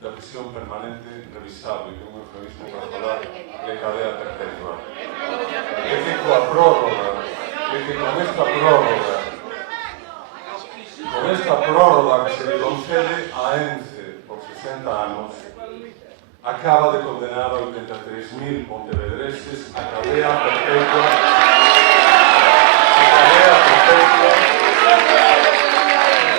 da prisión permanente revisable, que é un eufemismo para falar de cadea perpetua. É que coa prórroga, é que con esta prórroga que se le concede a ENCE por 60 anos, acaba de condenar a 83.000 pontevedreses a cadea perpetua,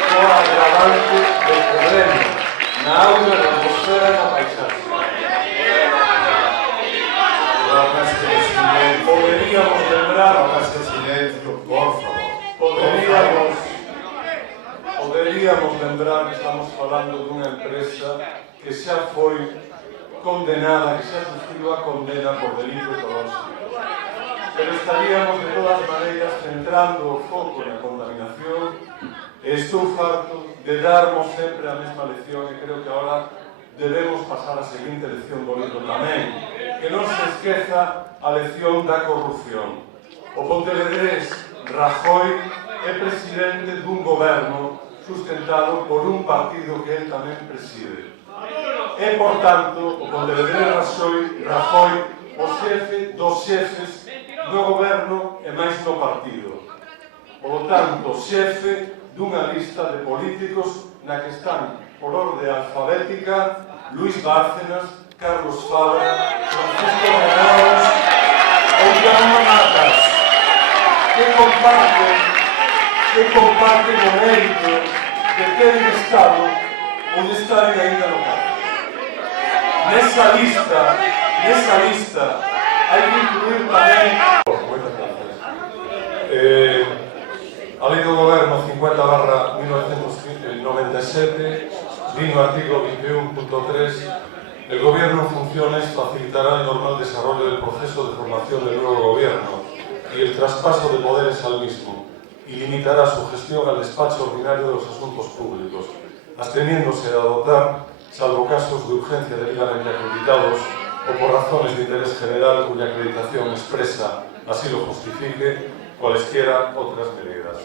coa agravante do problema na auga, na atmosfera e na paisaxe. Poderíamos lembrar, por favor. Poderíamos lembrar que estamos falando dunha empresa que xa foi condenada, que xa sufriu a condena por delito ecolóxico. Pero estaríamos de todas maneiras centrando o foco na contaminación e estou farto de darmos sempre a mesma lección e creo que agora debemos pasar a seguinte lección do libro tamén, que non se esqueza a lección da corrupción. O pontevedrés Rajoy é presidente dun goberno sustentado por un partido que él tamén preside. É, por tanto, o pontevedrés Rajoy o xefe dos xefes do goberno e máis no partido. Por tanto, xefe dunha lista de políticos na que están, por orde alfabética, Luis Bárcenas, Carlos Fabra, Francisco Granados ou Jaume Matas, que comparten o mérito de ter estado onde estaren ainda no cargo. Nesa lista, hai que incluir tamén... Moitas gracias. A Lei do Goberno 50/1997 din no artículo 21.3: el Gobierno en funciones facilitará el normal desarrollo del proceso de formación del nuevo Gobierno y el traspaso de poderes al mismo, y limitará su gestión al despacho ordinario de los asuntos públicos, absteniéndose de adoptar, salvo casos de urgencia debidamente acreditados o por razones de interés general cuya acreditación expresa así lo justifique, cualesquiera outras medidas.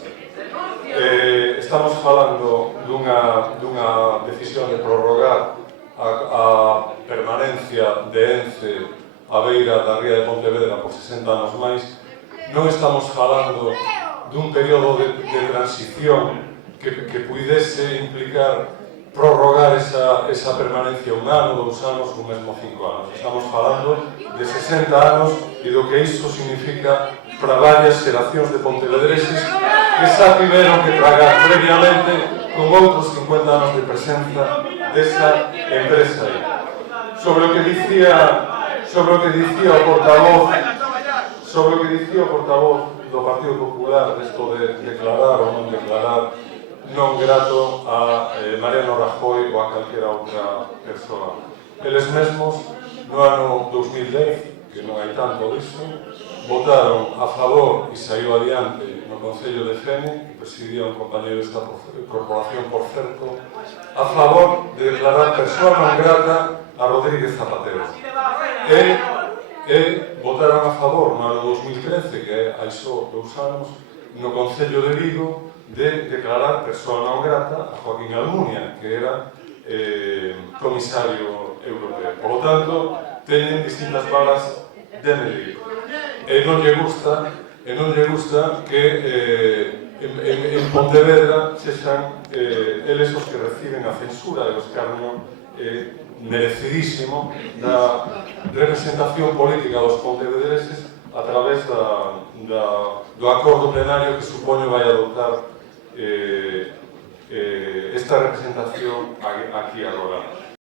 Estamos falando dunha decisión de prorrogar a permanencia de ENCE a beira da ría de Pontevedra por 60 anos máis. Non estamos falando dun período de transición que puidese implicar prorrogar esa permanencia un ano, 2 anos ou mesmo 5 anos. Estamos falando de 60 anos e do que iso significa para varias xeracións de pontevedreses que xa tiveron que tragar previamente con outros 50 anos de presenza desa empresa aí. Sobre o que dicía o portavoz do Partido Popular desto de declarar ou non declarar non grato a Mariano Rajoy ou a calquera outra persoa. Eles mesmos, no ano 2010, que non hai tanto disso, votaron a favor e saiu adiante no Concello de Fene, que presidía un compañero desta corporación, por certo, a favor de declarar persoa non grata a Rodríguez Zapatero. E votaron a favor no ano 2013, que é hai só 2 anos, no Concello de Vigo, de declarar persoa non grata a Joaquín Almunia, que era comisario europeo. Por lo tanto, teñen distintas varas de medir. E non lle gusta que en Pontevedra sexan eles os que reciben a censura e o escarnio merecidísimo da representación política dos pontevedreses a través do acordo plenario que supoño vai adoptar esta representación aquí agora.